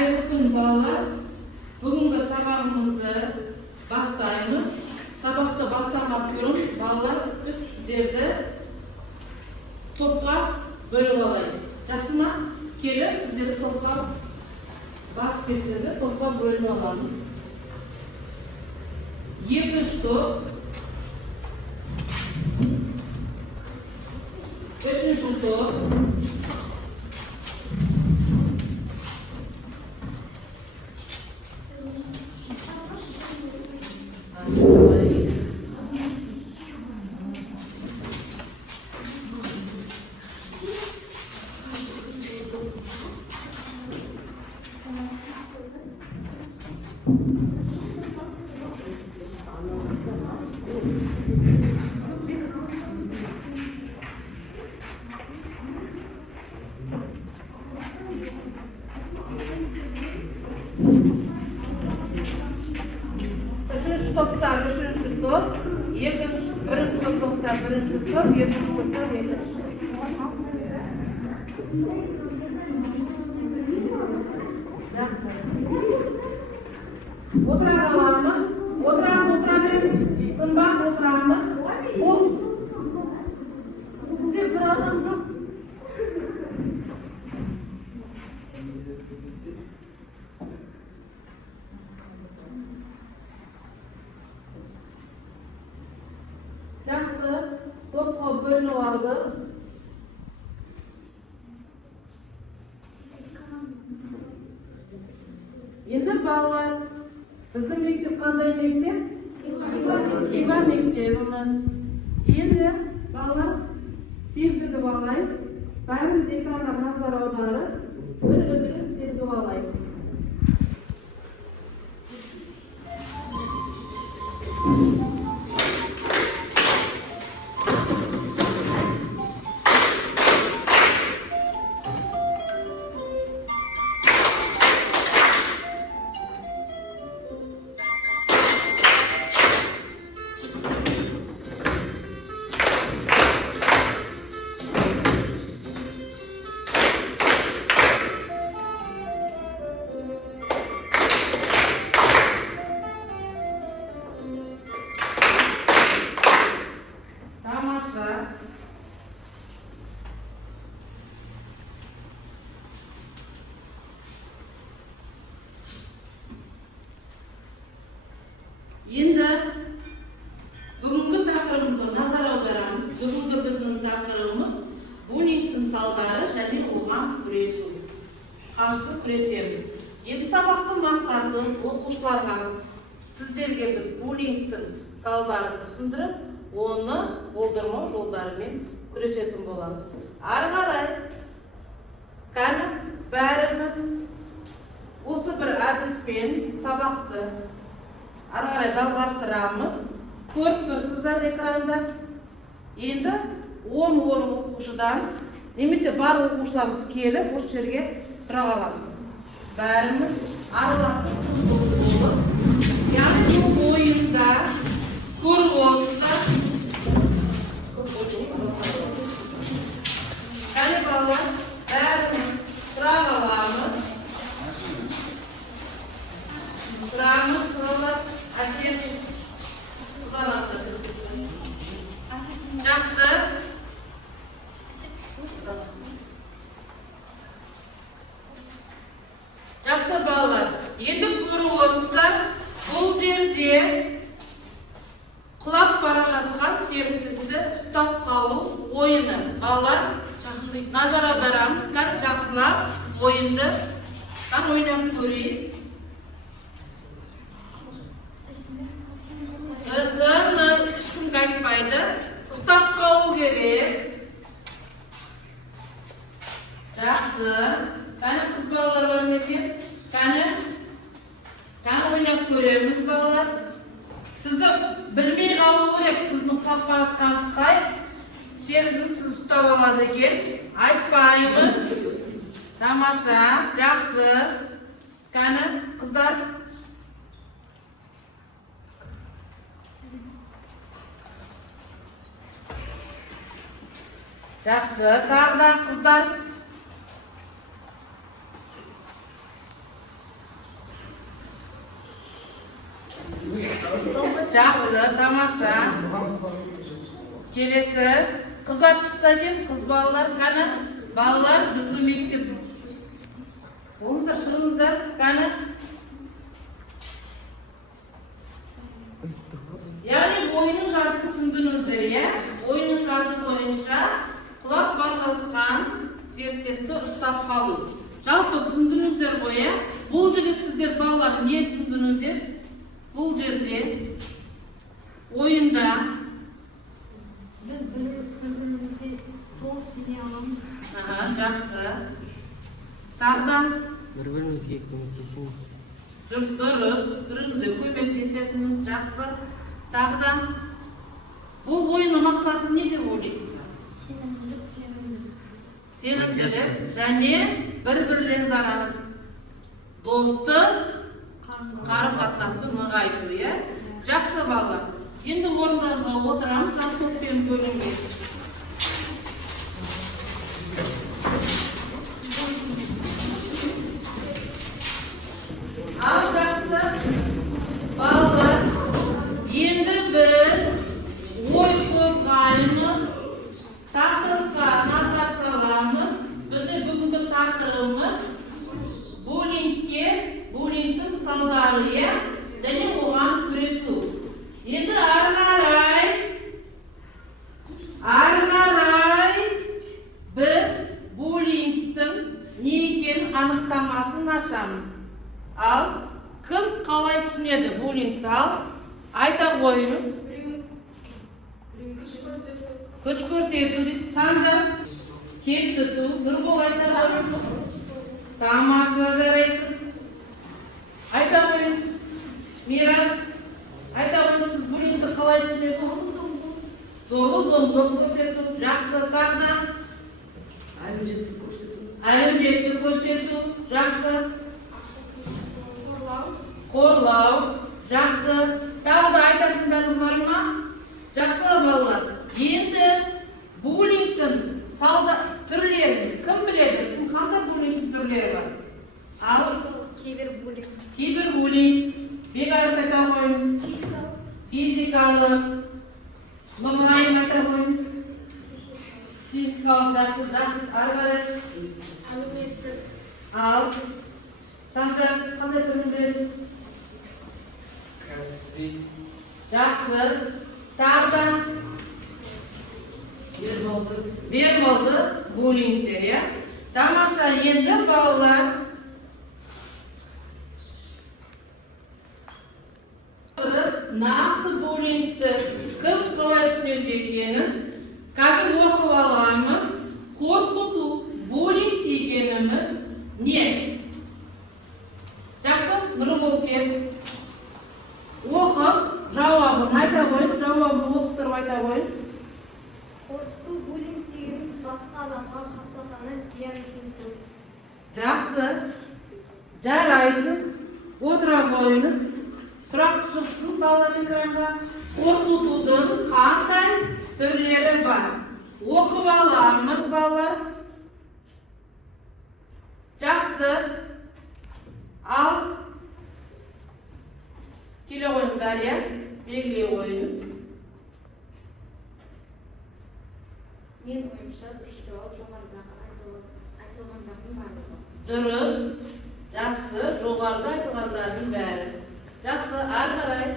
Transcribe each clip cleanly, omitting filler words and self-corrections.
Hayırlı gün balalar. Bugünkü sabahımızda başlayımız. Sabahta başlamaz bölüm balalar biz sizlerde toplap bölüp alayım. Jasıma gelip sizleri toplap bas kelseniz toplap bölüp alamız. 7 top 5. top 9 bölünüp aldı. Endi balalar bizim mektep qanday mektep? Xiva mektebimiz. Endi balalar sevdirib olaylik. Barimiz ekranga nazar audarib, bir o'zingiz sevdirib olaylik. Endi bugungi taqdirimizni nazar audaramiz. Bugungi bizning taqdirimiz bullying saldari және оған күресу. Qarshi kurashamiz. Endi sabaqning maqsadi o'quvchilarga sizlarga biz bullyingning saldарын tushuntirib, оны болдырмау жолдарымен күресетін боламыз. Ары қарай қана бәріміз осы бір әдіспен сабақты ары қарай жалғастырамыз. Көріп тұрсыздар экранда. Енді 10 оқушыдан немесе бар оқушыларымыз келіп осы жерге тұра қаламыз. Бәріміз араласып болып, яғни бұл ойында көріп отырсыздар. Қане балалар, бәріміз тұра қаламыз. Тұрамыз, балалар. Әсен қызанасы. Жақсы. Жақсы балалар. Енді көріп отырсыздар, бұл жерде құлап бара жатқан серіктесті ұстап қалу ойыны. Балалар, назар аударамыз. Жақсылап ойынды ойнап көрейік. Тыныш, ешкім қайтпайды. Ұстап қалу керек. Жақсы. Қане қыз балалар бар ма екен? Қане ойнап көреміз балалар. Сізді білмей қалу керек. Сіздің қақпағатқаныз қай? Серігін сіз ұстап алады екен. Айтпаймыз. Тамаша, жақсы. Қане қыздар. Жақсы, тағы да қыздар. Жақсы, тамаша. Келесі қыздар шықса екен, қыз балалар қана. Балалар біздің мектеп. Олыңыздар шығыңыздар қана. Яғни ойыны шартын түсіндіңіздер, иә? Ойыны шарты бойынша құлап бара жатқан серіктесті ұстап қалу. Жалпы түсіндіңіздер ғой, иә? Бұл жерде сіздер балалар не түсіндіңіздер? Бұл жерде ойында біз бір-бірімізге толық сене аламыз. Жақсы. Тағдан бір-бірімізге көмектесеміз. дұрыс, бірімізге көмектесетініміз жақсы. Тағдан бұл ойынның мақсаты не деп ойлайсыздар? Сенімділік және бір-бірлеріңіз араңыз досты қарым-қатынасты нығайту, иә? Жақсы балалар. Енді орындарымызға отырамыз, ал топпен бөлінген. Ал жақсы балалар, енді біз ой қозғаймыз, тақырыпқа назар саламыз. Біздің бүгінгі тақырыбымыз буллингтің салдары, және оған күресу. Енді ары қарай біз буллингтің не екенін анықтамасын ашамыз. Ал кім қалай түсінеді буллингті? Ал айта қойыңыз. Күш көрсету дейді. Санжар кемсіту. Нұрбол айта қойыңыз. Тамаша, жарайсыз. Айта қойыңыз. Мирас айта қойыңыз. Сіз буллингті қалай түсінесіз? Зорлық-зомбылық көрсету. Жақсы. Тағдан әлімжетті көрсету. Жақсы. Қорлау. Жақсы. Тағы да айтатындарыңыз бар ма? Жақсы балалар. Енді буллингтің түрлерін кім біледі? Қандай буллингтің түрлері бар? Ал кейбір буллинг. Бекарыс айта қойыңыз. Физикалық. Мұңайым айта қойыңыз. Психикалық. Жақсы. Ары қарай. Ал Санжар, қандай түрін білесіз? Кәсіби. Жақсы. Тағдан бермолды буллингтер, иә? Тамаша. Енді балалар нақты буллингті кім қалай түсінеді екенін қазір оқып аламыз. Қорқыту, буллинг дегеніміз не? Жақсы, Нұрбол кел. Оқып, жауабын айта қойыңыз, жауабын оқып тұрып айта қойыңыз. Қорқыту, буллинг дегеніміз басқа адамға қасақана зиян келтіру. Жақсы, жарайсыз, отыра қойыңыз. Сұрақ шықсын балалар экранға. Қорқытудың қандай түрлері бар? Оқып аламыз балалар. Жақсы. Ал келе қойыңыздар, иә? Белгілей қойыңыз. Мен ойымша дұрыс жауап жоғарыдағы айтылғандардың барлығы. Дұрыс. Жақсы. Жоғарыда айтылғандардың бәрі. Жақсы. Ары қарай.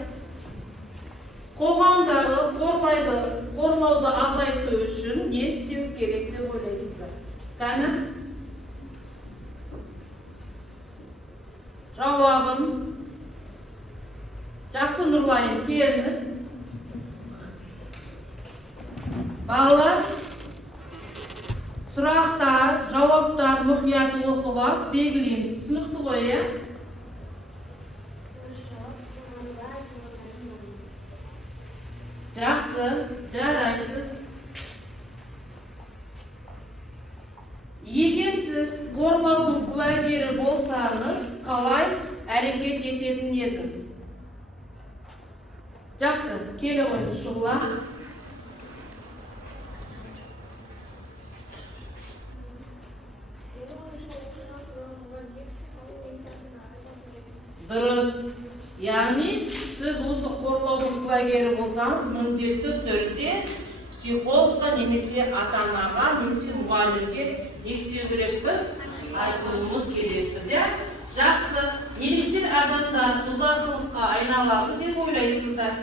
Қоғамдағы қорлауды азайту үшін не істеу керек деп ойлайсыздар? Қане? Жауабын. Жақсы, Нұрлайым, келіңіз. Балалар, сұрақтар, жауаптар мұқият оқып алып белгілейміз. Түсінікті ғой, иә? Жақсы, жарайсыз. Егер сіз қорлаудың куәгері болсаңыз, қалай әрекет ететін едіңіз? Жақсы, келе қойыңыз шұғыла. Дұрыс. Яғни сіз осы қорлаудың куәгері болсаңыз, міндетті түрде психологқа немесе ата-анаға немесе мұғалімге не істеу керекпіз? Айтуымыз керекпіз, иә? Жақсы, неліктен адамдар бұзақылыққа айналады деп ойлайсыздар?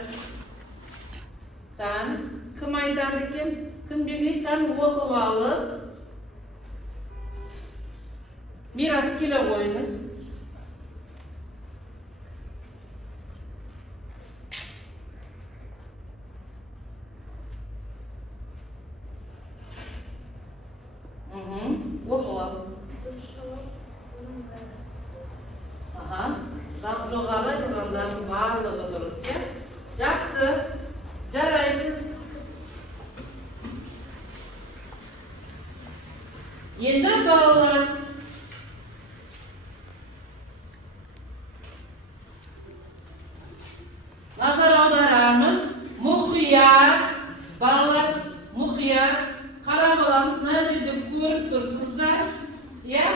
Кім айтады екен? Кім білетін оқып алып? Мирас, келе қойыңыз. Оқып ал. Жоғары тұрғандардың барлығы дұрыс, иә? Жақсы, жарайсыз. Енді балалар, назар аударамыз, мұқият, балалар мұқият, қарап аламыз, мына жерде көріп тұрсыздар, иә?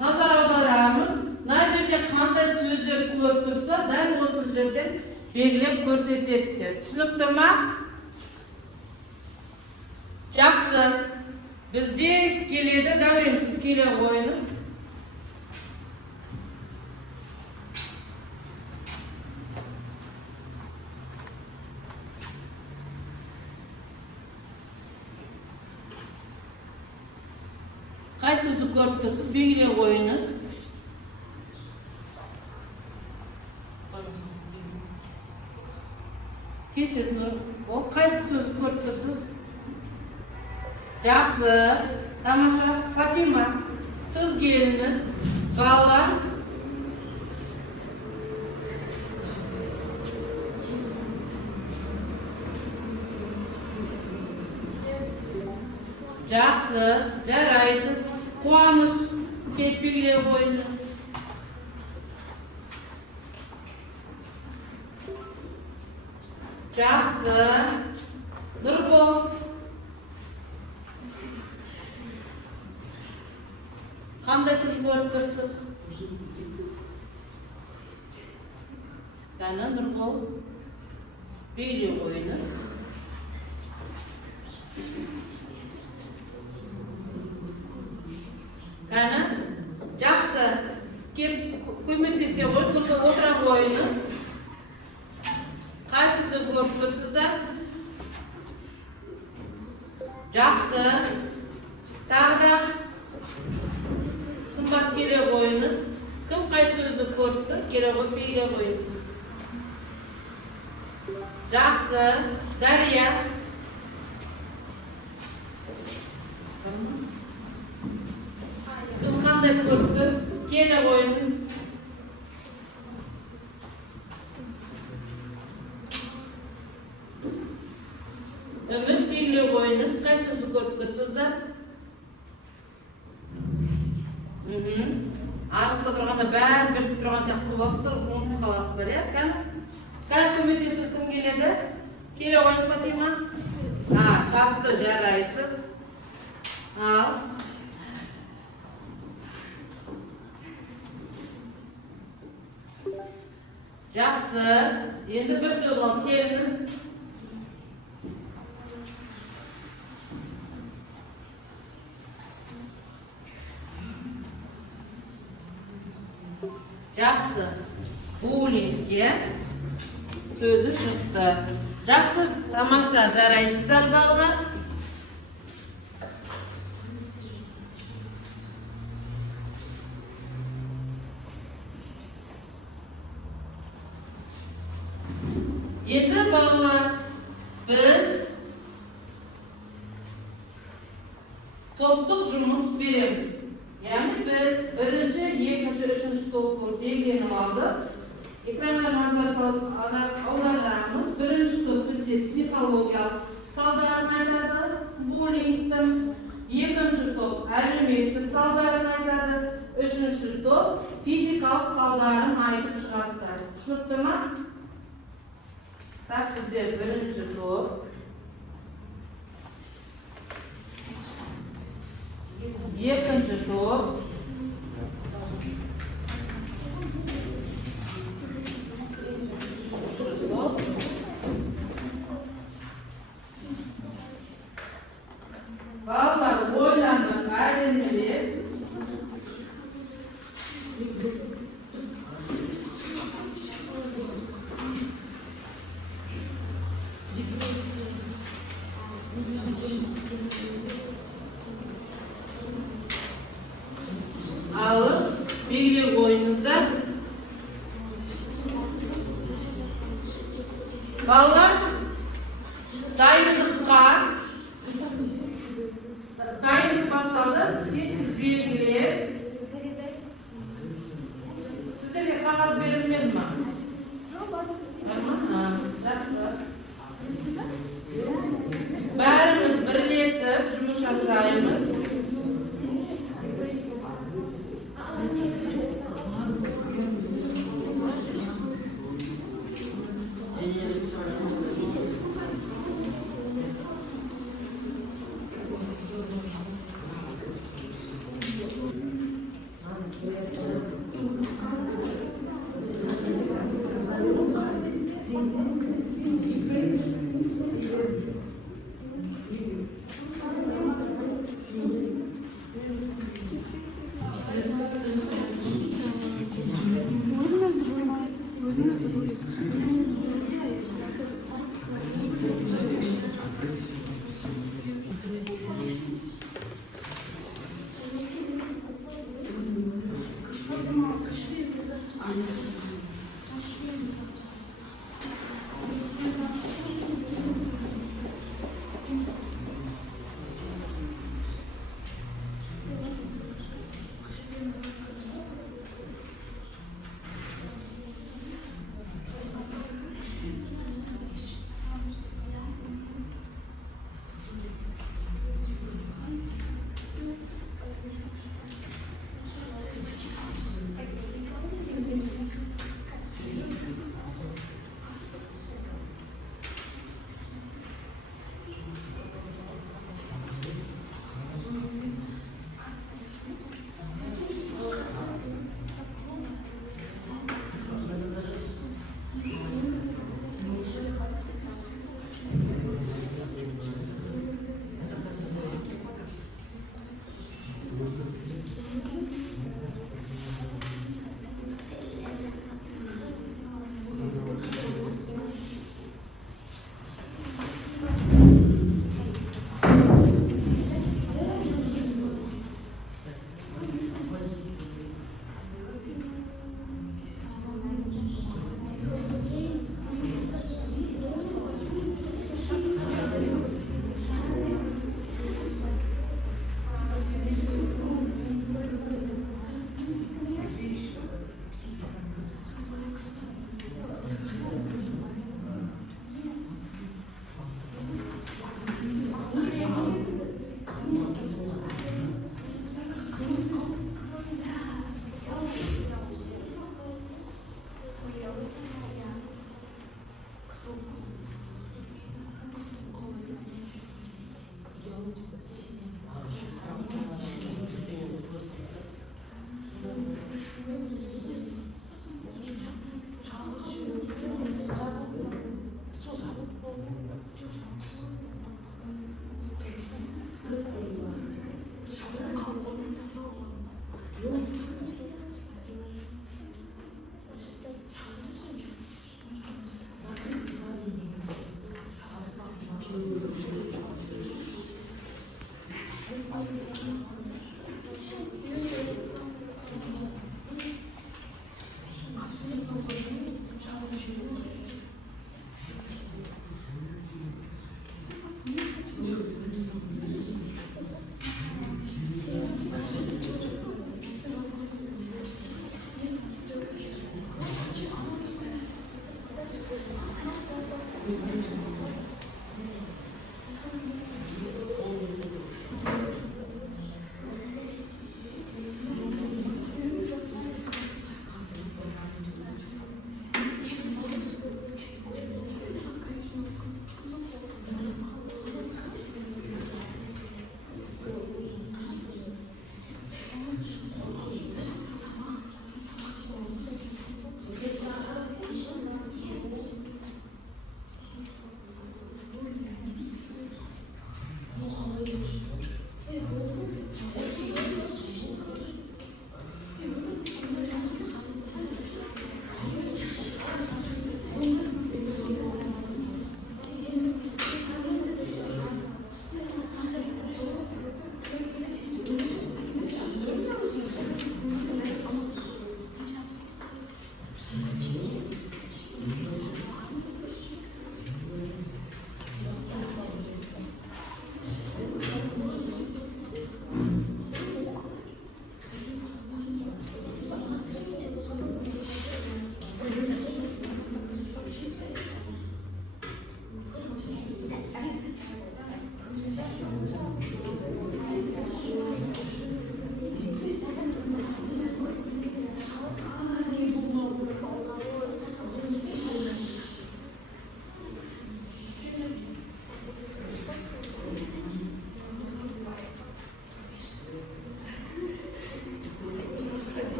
Назар аударамыз, мына жерде қандай сөздер көріп тұрса, дәл осы жерден белгілеп көрсетесіздер. Түсінікті ма? Жақсы. Бізде келеді, Дәурен, сіз келе қойыңыз. Қай сөзді көріп тұрсыз, белгілеп қойыңыз. Тез Ол қайсы сөз көріп тұрсыз? Жақсы, тамаша. Фатима, сіз келіңіз. Балалар. Жақсы, жарайсыз. Қуаныш, келіп белгілеп қойыңыз. Жақсы. Нұрбол. Қандай сөз көріп тұрсыз? Кәні Нұрбол, белгілеп қойыңыз. Кәні, жақсы. Келіп көмектесе отыра қойыңыз. Қай сөзді көріп тұрсыздар? Жақсы. Тағы да сымбат келе қойыңыз. Кім қай сөзді көріпті? Келе қойып белгіле қойыңыз. Жақсы. Дария. Кім қандай көріпті? Келе қойыңыз. Үміт, белгіле қойыңыз. Қай сөзді көріп тұрсыздар? Арықта тұрғанда бәрін біліп тұрған сияқты боласыздар, ұмытып қаласыздар, иә? Кәні көмектесіп кім келеді? Келе қойыңыз, Фатима. Тапты, жарайсыз. Ал. Жақсы. Енді бір сөз алып келіңіз. Жақсы. Буллингке сөзі шықты. Жақсы, тамаша, жарайсыздар балалар. Енді балалар, біз топтық жұмыс береміз. Яғни біз бірінші, екінші, үшінші топты белгіленіп алдық. Экранға назар салып аударамыз. Бірінші топ бізде психологиялық салдарын айтады, буллингтің. Екінші топ әлеуметтік салдарын айтады. Үшінші топ физикалық салдарын айтып шығасыздар. Түсінікті ма? Так, бізде бірінші топ. Екінші топ. Ballar dayınlık basalı siz belgiler. Sizlerge kağıt verilmedi mi? Tamam. Жақсы. Bәріміз бірлесіп жұмыс жасаймыз.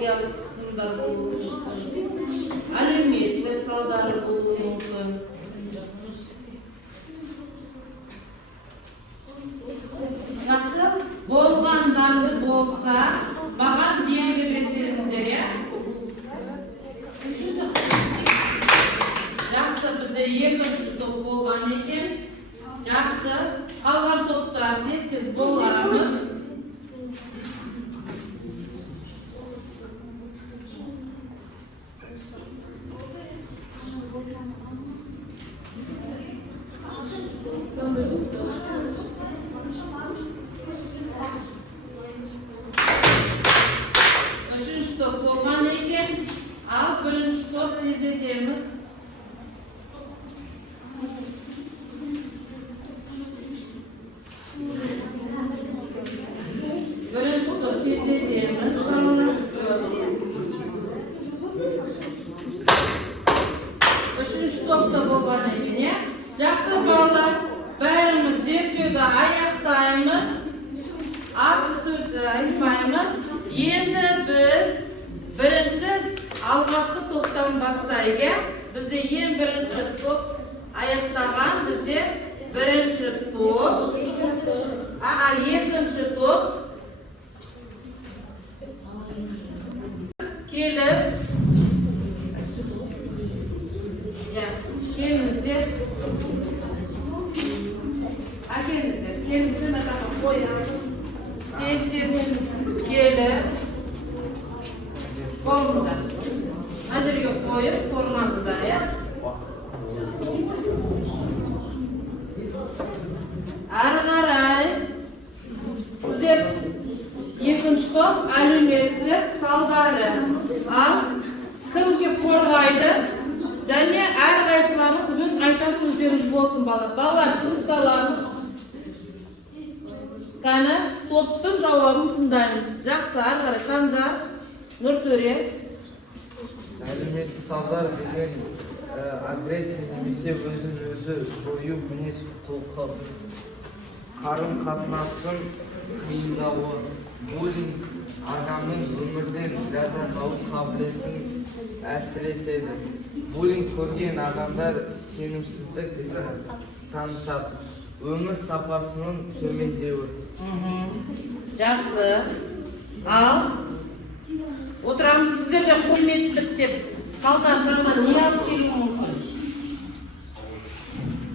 психологиялық қысымдар болуы мүмкін, әлеуметтік салдары болуы мүмкін. Жақсы, болғандарыңыз болса, маған белгілесеңіздер, иә? Жақсы, бізде екінші топ болған екен. Жақсы, қалған топтар тез боламыз. Үшінші топ болған екен. Ал бірінші топ тездетеміз. Бірінші топ тездетеміз. Үшінші топта болған екен. Жақсы балалар, бәріміз зерттеуді аяқтаймыз. Аты сөзді айтпаймыз. Енді біз бірінші алғашқы топтан бастайық. Бізде ең бірінші топ аяқтаған, бізде бірінші топ, екінші топ келіп, келіңіздер, әкеліңіздер, келіңіздер, атаға қойыңыз, тез-тез келіп, болыңыздар. Мына жерге қойып, қорғаңыздар, иә? Ары қарай, сіздер екінші топ әлеуметтік салдары. Ал кімге қорғайды? Және әрқайсыларыңыз өз айтқан сөздеріңіз болсын, балалар. Балалар, дұрысталаңыз. Кәні топтың жауабын тыңдаймыз. Жақсы, ары қарай, Санжар, Нұртөре. Әлеуметтік салдар деген агрессия немесе өзін-өзі жою мінез құлқы, қарым-қатынастың қиындауы, буллинг адамның өмірден ләззат алу қабілетін әсіреседі. Буллинг көрген адамдар сенімсіздік танытады, өмір сапасының төмендеуі. Жақсы. Ал отырамыз, сіздерге құрметтік деп салдарға не алып келуі мүмкін?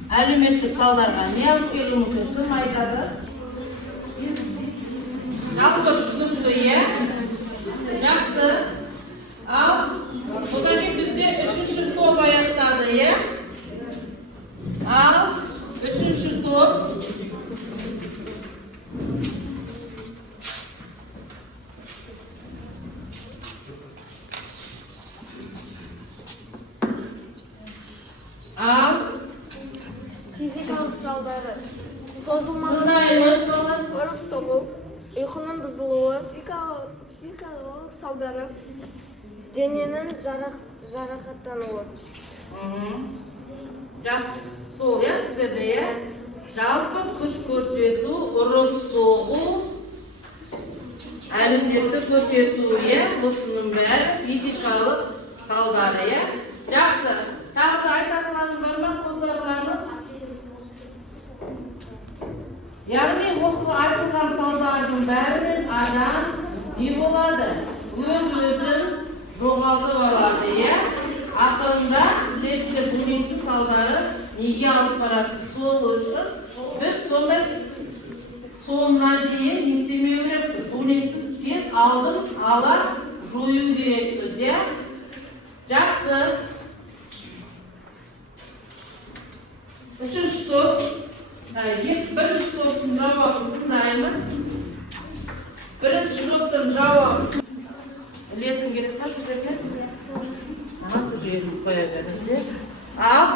Әлеуметтік салдарға не алып келуі мүмкін? Кім айтады? Жалпы түсінікті, иә? Жақсы. Ал одан кейін бізде үшінші топ аяқтады, иә? Ал үшінші топ Физикалық салдары. Созылмалы ұрып соғу, ұйқының бұзылуы, психикалық салдары, дененің жарақаттануы. Жақсы, сол, иә, сіздерде, иә? Жалпы күш көрсету, ұрып соғу, әлеуметтік көрсету, иә? Осының бәрі физикалық салдары, иә? Жақсы. Тағы да айтатыныңыз бар ма, қосарларыңыз? Яғни осы айтылған салдардың бәрімен адам не болады? Өз-өзін жоғалтып алады, иә? Ақылында білесіздер, буллингтің салдары неге алып барады? Сол үшін біз сондай соңына дейін не істемеу керек? Буллингті тез алдын ала жою керекпіз, иә? Жақсы. Үшінші топ, бірінші топтың жауабын тыңдаймыз. Бірінші топтың жауабын білетін кетіп па сіздерге? Сол жерін қоя беріңіздер.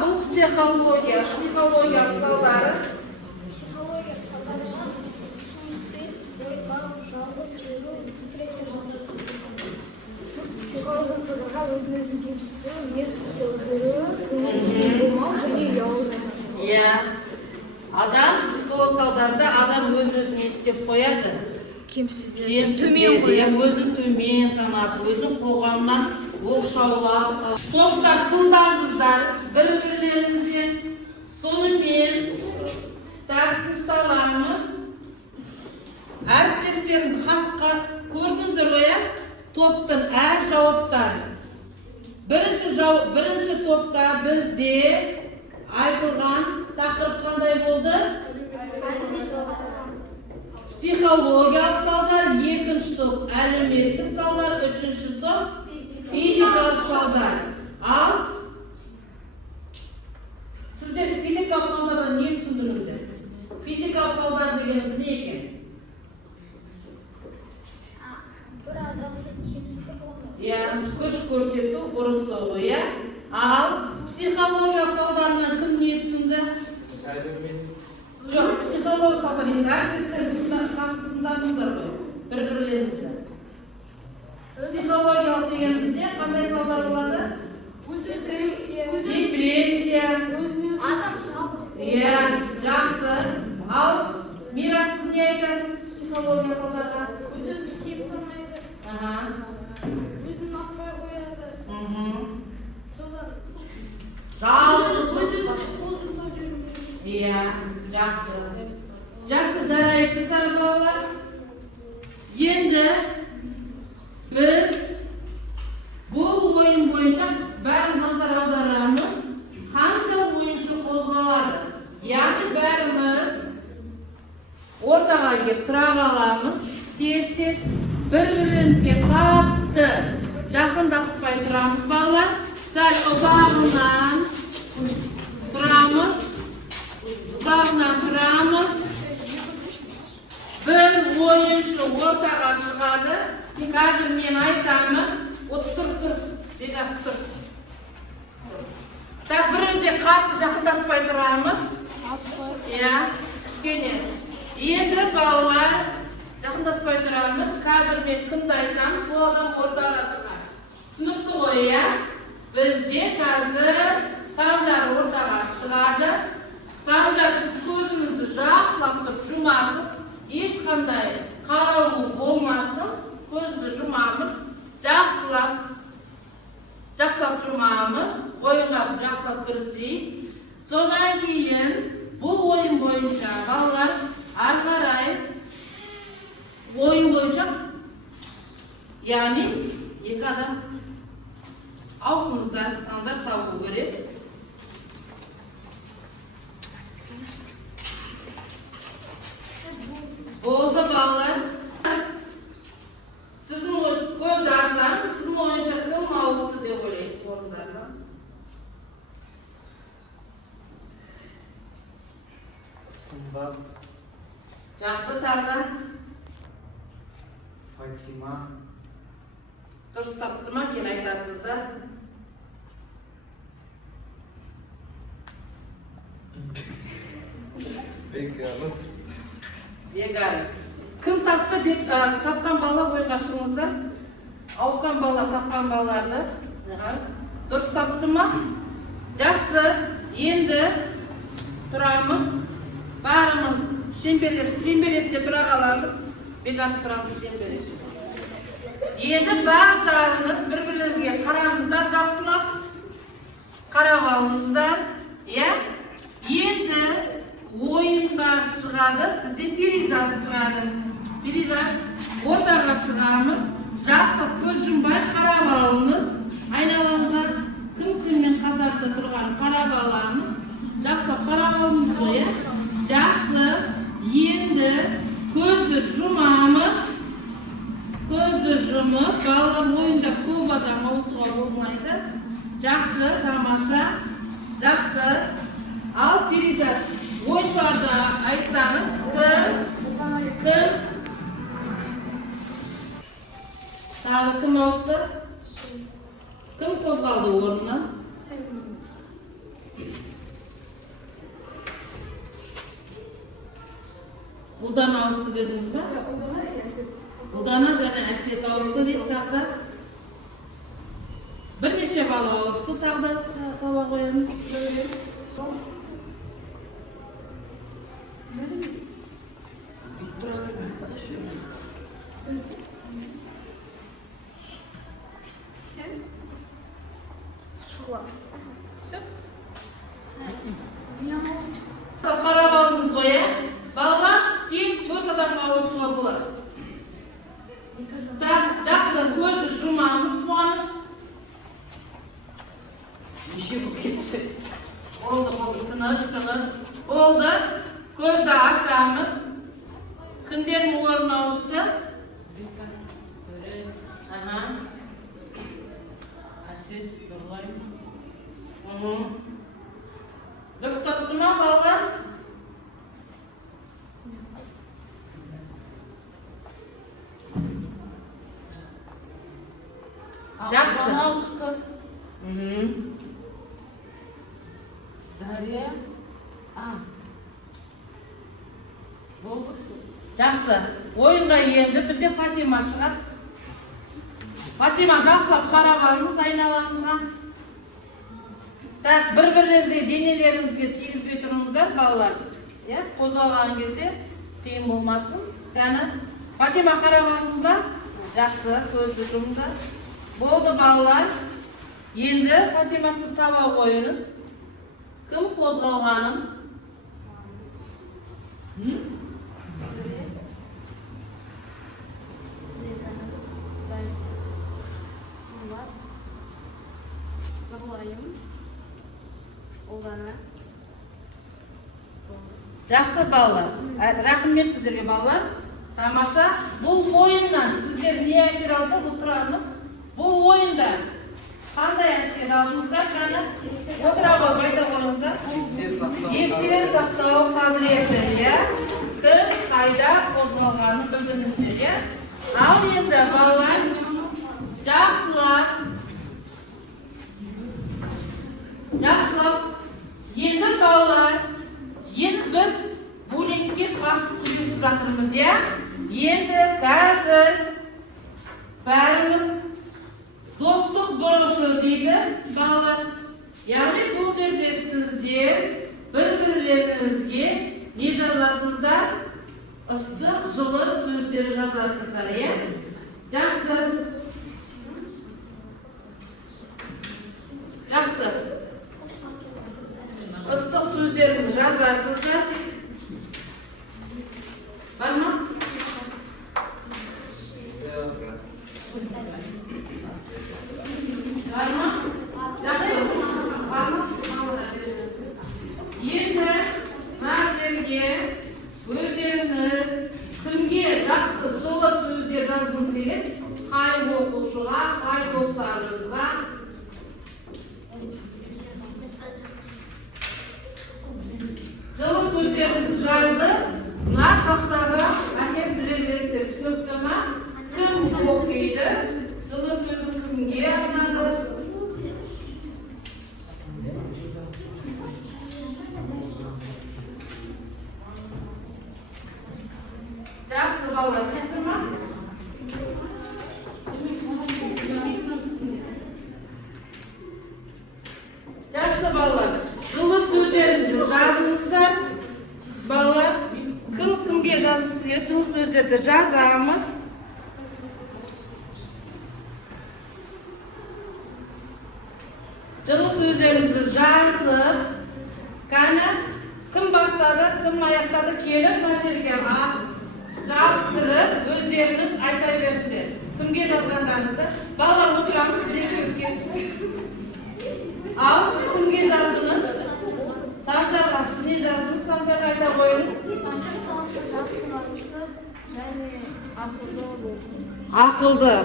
Бұл психологиялық салдары. Психологиялық салдары суицид, ойбау, жалғыз жүру, депрессия. Психологиялық салдарға өзін-өзін кемсіту, мінез-құлқы өзгеруі, болмау және ұялу. Иә, адам психолог салдарда адам өз-өзін істеп қояды. кемсіздер деп өзін төмен санап, өзін қоғамнан оқшаулап, топтар тыңдаңыздар бір-бірлеріңізден. Сонымен ұсталамыз. Әріптестеріміз хатқа көрдіңіздер ғой, топтың әр жауаптары. Бірінші топта бізде айтылған тақырып қандай болды? Психологиялық салдар, екінші топ әлеуметтік салдар, үшінші топ физикалық салдар. Ал сіздер физикалық салдардан не түсіндіңіздер? Физикалық салдар дегеніміз не екен? бір адамды кемсітіп оны. Күш көрсету, ұрып соғу, Ал психологиялық салдарынан кім не түсінді? Жоқ, психологиялық салдар енді әріптестер тыңдадыңыздар ғой, бір-бірлеріңізді. Психологиялық дегеніміз не? Қандай салдар болады? Депрессия. Адам шығады. Жақсы. Ал Мира, сіз не айтасыз психология салдарға? Өзін кем санайды. Өзін атпай қояды. Содан Жалғыз. қол жұмсап жүрмін. Жақсы, жарайсыздар балалар. Енді біз бұл ойын бойынша бәріміз назар аударамыз. Қанша ойыншы қозғалады? Яғни бәріміз ортаға келіп тұра қаламыз. Тез-тез бір-бірімізге қатты жақындаспай тұрамыз балалар. Сәл ұзағынан тұрамыз. Бір ойыншы ортаға шығады. Қазір мен айтамын. Тұр. Бекасы тұр. Бірімізге қатты жақындаспай тұрамыз. Кішкене. Енді балалар жақындаспай тұрамыз. Қазір мен кімді айтамын, сол адам ортаға шығады. Түсінікті ғой, Бізде қазір Санжар ортаға шығады. Санжар, сіз көзіңізді жақсылап тұрып жұмасыз. Ешқандай қараулы болмасын. Көзді жұмамыз. Жақсылап жұмамыз. Ойынға жақсылап кірісейік. Содан кейін бұл ойын бойынша балалар ары қарай ойын бойынша, яғни екі адам аусыңыздан Санжар табу керек. Болды балалар. Сіздің көзді ашамыз, сіздің ойынша кім ауысты деп ойлайсыз орындардан? Сымбат. Жақсы, тағы. Фатима. Дұрыс тапты ма, кейін айтасыздар. Бекарыс. Бекарыс. Кім тапты? Тапқан бала ойға шығыңыздар. Ауысқан бала тапқан балаларды. Дұрыс тапты ма? Жақсы. Енді тұрамыз. Барымыз шеңберекте тұра қаламыз. Бекарыс тұрамыз шеңберекте. Енді барлықтарыңыз бір-бірлеріңізге қараңыздар, жақсылап қарап алыңыздар. Енді ойынға шығады, бізде перизат шығады. Перизат ортаға шығамыз, жақсылап көз жұмбай қарап алыңыз. Айналаңызға кім-кіммен қатарда тұрған қарап аламыз. Жақсылап қарап алыңыз ғой. Жақсы. Енді көзді жұмамыз. Көзді жұмып, балалар ойында көп адам ауысуға болмайды. Жақсы, тамаша. Жақсы. Ал перизат ойшыларды айтсаңыз, кім? Тағы кім ауысты? Кім қозғалды орнынан? Бұлдан ауысты дедіңіз ба? Бұлдана және әсет ауысты дейді тағда. Бірнеше бала ауысты тағда таба қоямыз. Sen? Şuklap. Все? Qarab aldınız boya. Ballar keyin 4 odamga olishga bo'ladi. Жақсы, көзді жұмамыз, қуаныш. Болды, тыныш. Болды, көзді ашамыз. Күндердің орнына ауысты. Әсет, Нұрлай. Дұрыс тапты ма, балалар? Жақсы. Ауысты. Дария. Болды. Жақсы. Ойынға енді бізде Фатима шығады. Фатима, жақсылап қарап алыңыз айналаңызға. Так, бір-бірлеріңізге, денелеріңізге тигізбей тұрыңыздар, балалар. Қозғалған кезде қиын болмасын. Фатима, қарап алыңыз ба? Жақсы, көзді жұмды. Болды, балалар. Енді Фатима, сіз таба қойыңыз. Кім қозғалғанын? Жақсы, балалар. Рахмет сіздерге, балалар. Тамаша. Бұл ойыннан сіздер не әсер алды? Отырамыз. Бұл ойында қандай әсер алдыңыздар? Отыра қойда қойыңыздар. Естілер сақтау қабілеті, біз қайда қозғалғанын білдіңіздер. Ал енді, балалар, жақсылап. Енді, балалар, енді біз булингке қарсы күресіп жатырмыз, Енді қазір бәріміз достық бұрышы дейді, балалар. Яғни бұл жерде сіздер бір-бірлеріңізге не жазасыздар? Ыстық, жылы сөздер жазасыздар, Жақсы. Ыстық сөздеріңізді жазасыздар. Бар ма? Енді мәзірге өздеріңіз кімге жақсы жылы сөздер жазғыңыз келеді? Қай оқушыға, қай достарыңызға? Жылы сөздеріңізді жазып, мына тақтаға әкелдіресіздер, түсінікті ме? Кім оқиды? Жылы сөзін кімге арнады? Жақсы, балалар, қазір ма? Жақсы, балалар, жылы сөздеріңізді жазыңыздар. Балалар, кімге жазғысы келеді? Жылы сөздерді жазамыз. Жылы сөздеріңізді жазып, кім бастады, кім аяқтады, келіп, мәселеге жабыстырып, өздеріңіз айта беріңіздер. Кімге жазғандарыңызды? Балалар, отырамыз, бір-екеуі келсін. Ал, сіз кімге жаздыңыз? Санжарға, сіз не жаздыңыз? Санжарға айта қойыңыз. Ақылды,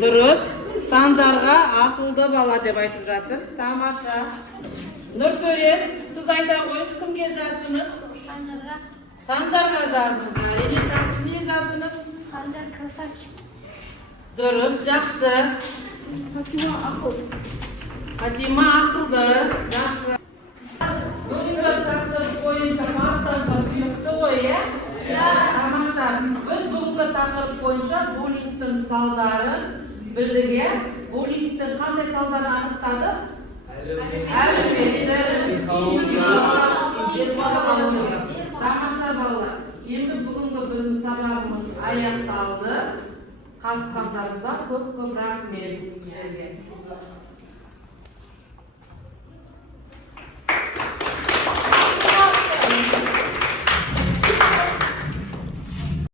дұрыс. Санжарға ақылды бала деп айтып жатыр. Тамаша. Нұртөре, сіз айта қойыңыз, кімге жаздыңыз? Санжарға жаздыңыз. Әрине, сіз не жаздыңыз? Санжар красавчик. Дұрыс, жақсы. Фатима ақылды, жақсы. Бүгінгі тақырып бойынша мақтауға сүйікті ғой, Тамаша. Біз бүгінгі тақырып бойынша буллингтің салдарын білдік, Буллингтің қандай салдарын анықтадық? Тамаша балалар. Енді бүгінгі біздің сабағымыз аяқталды. қатысқандарыңызға көп көп рахмет сіздерге.